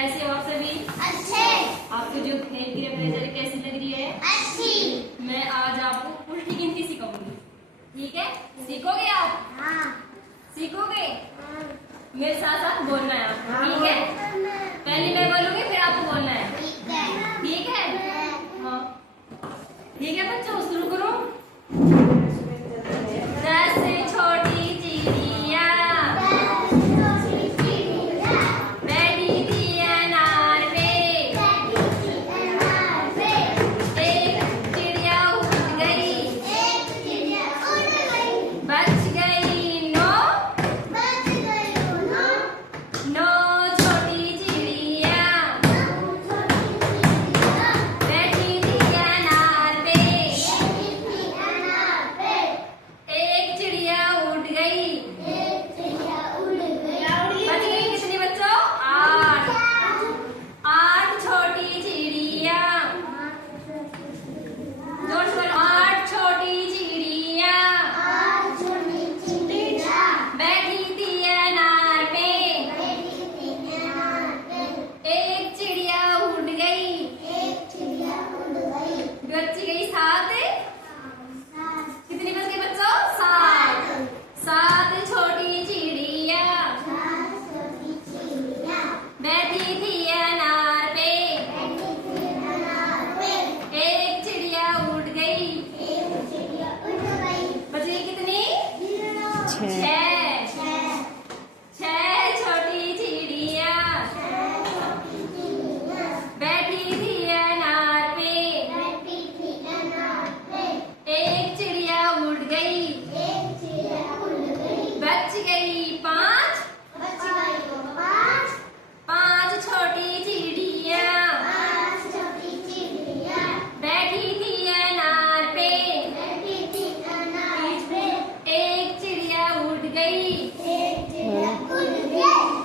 कैसे हो आप सभी? अच्छे। आपको जो खेल की रिजल्ट कैसी लग रही है? अच्छी। मैं आज आपको उल्टी गिनती सिखाऊंगी, ठीक है? सीखोगे आप? हाँ। सीखोगे? मेरे साथ साथ बोलना है आपको, ठीक है? पहले मैं बोलूंगी फिर आपको बोलना है, ठीक है? हाँ ठीक है बच्चों, शुरू करो। जैसे छोटी चिड़िया बैठी थी अनार पे, एक चिड़िया उड़ गई, बच गई नौ छोटी चिड़िया बैठी थी अनार पे, एक चिड़िया उड़ गई, बच गई कितनी बच्चों? 8 छोटी चिड़िया, 8 छोटी चिड़िया बैठी थी अनार पे, एक चिड़िया उड़ गई, बच गई 7। कितनी बच गई बच्चों? 7 छोटी चिड़िया बैठी थी अनार पे, एक चिड़िया उड़ गई, बच गई कितनी? 6 छोटी चिड़िया बैठी थी अनार पे, एक चिड़िया उड़ गई, बच गई 5 छोटी चिड़िया बैठी थी अनार पे, एक चिड़िया उड़ गई,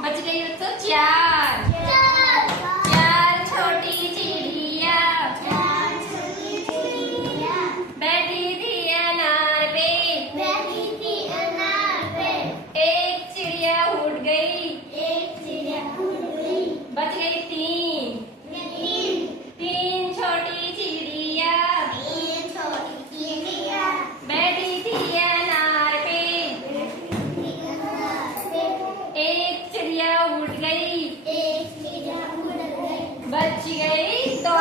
बच गई बच्चों 4 छोटी चिड़िया बैठी थी अनार पे, एक चिड़िया उड़ गई, बच गई 3 छोटी चिड़िया बैठी थी अनार पे, एक चिड़िया उड़ गई, बच गई 2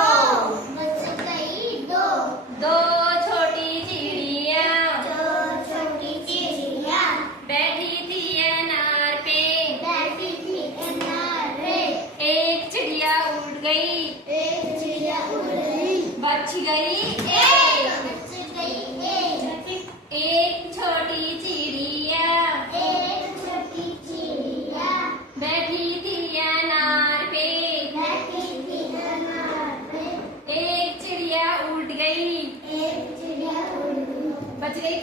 छोटी चिड़िया बैठी थी अनार पे, एक चिड़िया उड़ गई, बच गई 1 छोटी चिड़िया बैठी थी अनार पे, एक चिड़िया उड़ गई, बच गई